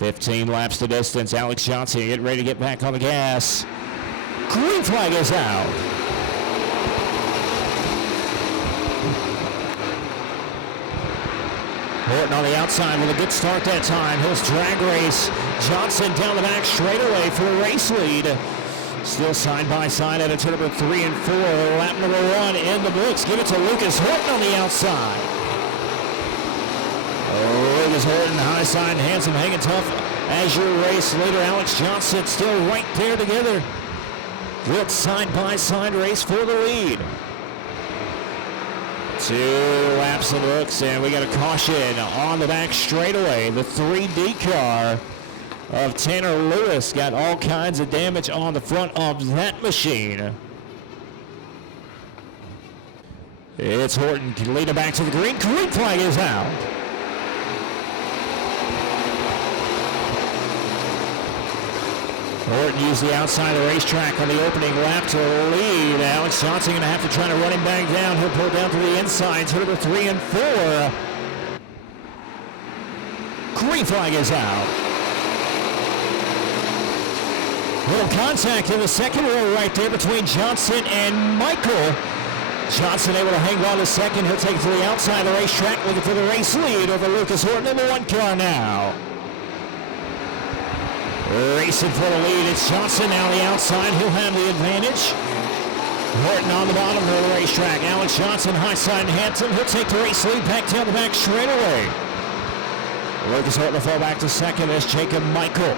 15 laps to distance. Alex Johnson getting ready to get back on the gas. Green flag is out. Horton on the outside with a good start that time. Hill's drag race. Johnson down the back straightaway for a race lead. Still side by side at a turn number 3 and 4. Lap number 1 in the books. Give it to Lucas Horton on the outside. Lucas Horton, high side, handsome, hanging tough as your race leader. Alex Johnson still right there together. Good side by side race for the lead. 2 laps in the books, and we got a caution on the back straightaway. The 3D car of Tanner Lewis got all kinds of damage on the front of that machine. It's Horton leading back to the green. Green flag is out. Horton used the outside of the racetrack on the opening lap to lead. Alex Johnson going to have to try to run him back down. He'll pull down to the inside. Turn number 3 and 4. Green flag is out. Little contact in the second row right there between Johnson and Michael. Johnson able to hang on to second. He'll take it to the outside of the racetrack, looking for the race lead over Lucas Horton in the 1 car now. Racing for the lead, it's Johnson now on the outside. He'll have the advantage. Horton on the bottom of the racetrack. Alex Johnson, high side and handsome. He'll take the race lead back down the back straightaway. Lucas Horton will fall back to second as Jacob Michael.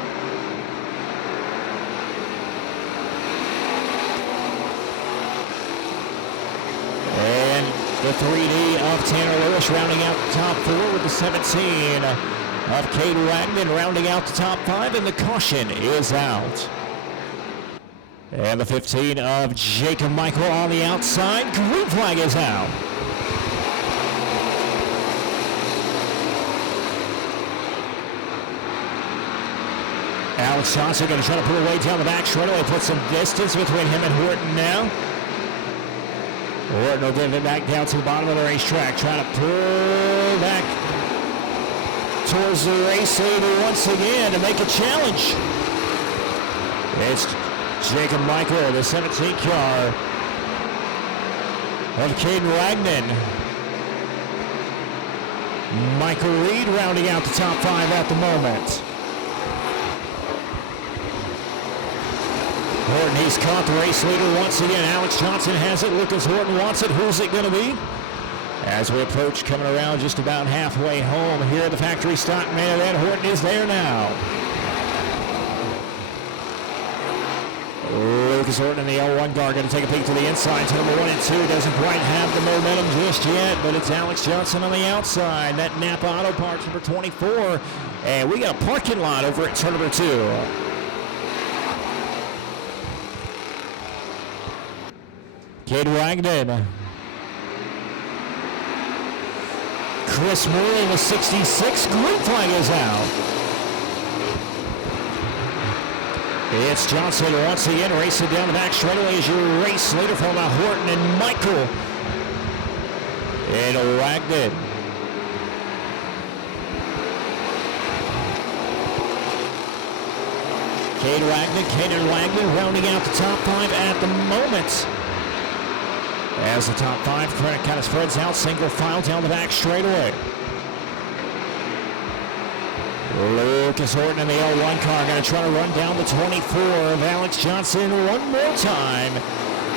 And the 3D of Tanner Lewis rounding out the top 4 with the 17 of Cade Wagner rounding out the top 5, and the caution is out. And the 15 of Jacob Michael on the outside. Green flag is out. Alex Johnson going to try to pull away down the back straightaway, put some distance between him and Horton now. Horton will give it back down to the bottom of the racetrack, trying to pull back towards the race leader once again to make a challenge. It's Jacob Michael, the 17 car of Caden Wagner. Michael Reed rounding out the top 5 at the moment. Horton, he's caught the race leader once again. Alex Johnson has it. Lucas Horton wants it. Who's it going to be? As we approach, coming around just about halfway home here at the factory stock main event, Horton is there now. Lucas Horton in the L1 car going to take a peek to the inside. To number 1 and 2 doesn't quite have the momentum just yet, but it's Alex Johnson on the outside. That Napa Auto Parts number 24, and we got a parking lot over at turn number 2. Cade Wagner. Chris Morley with 66. Green flag is out. It's Johnson once again racing down the back straightaway as your race leader from Horton and Michael. And Wagner. Cade Wagner, Caden Wagner rounding out the top 5 at the moment. As the top 5 kind of spreads out, single file down the back straightaway. Lucas Horton in the L1 car going to try to run down the 24 of Alex Johnson one more time.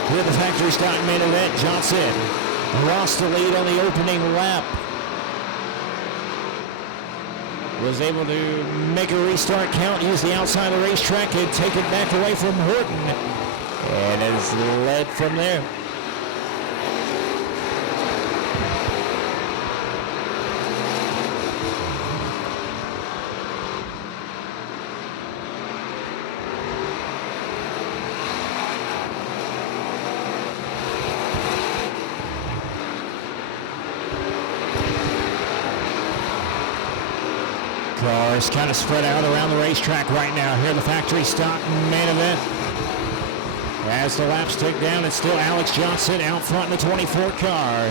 Here at the factory stock main event, Johnson lost the lead on the opening lap. Was able to make a restart count, use the outside of the racetrack and take it back away from Horton. And is led from there. Cars kind of spread out around the racetrack right now here at the factory stock main event. As the laps tick down, it's still Alex Johnson out front in the 24 car.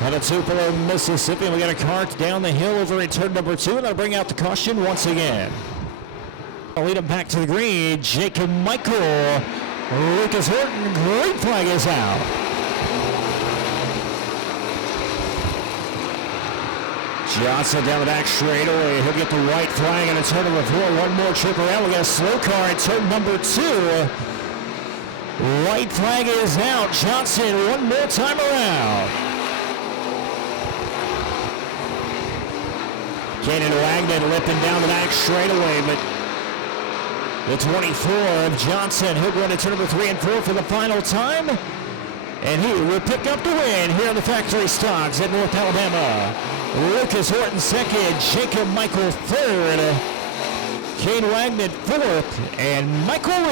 Out of Tupelo, Mississippi, we got a car down the hill over at turn number 2, and they'll bring out the caution once again. Lead him back to the green. Jacob Michael. Lucas Horton. Green flag is out. Johnson down the back straightaway. He'll get the white flag and a turn number 4. One more trip around. We got a slow car in turn number 2. White flag is out. Johnson one more time around. Caden Wagner limping down the back straightaway, but the 24 of Johnson, he'll go into turn number 3 and 4 for the final time. And he will pick up the win here on the factory stocks at North Alabama. Lucas Horton second, Jacob Michael third, Kane Wagner fourth, and Michael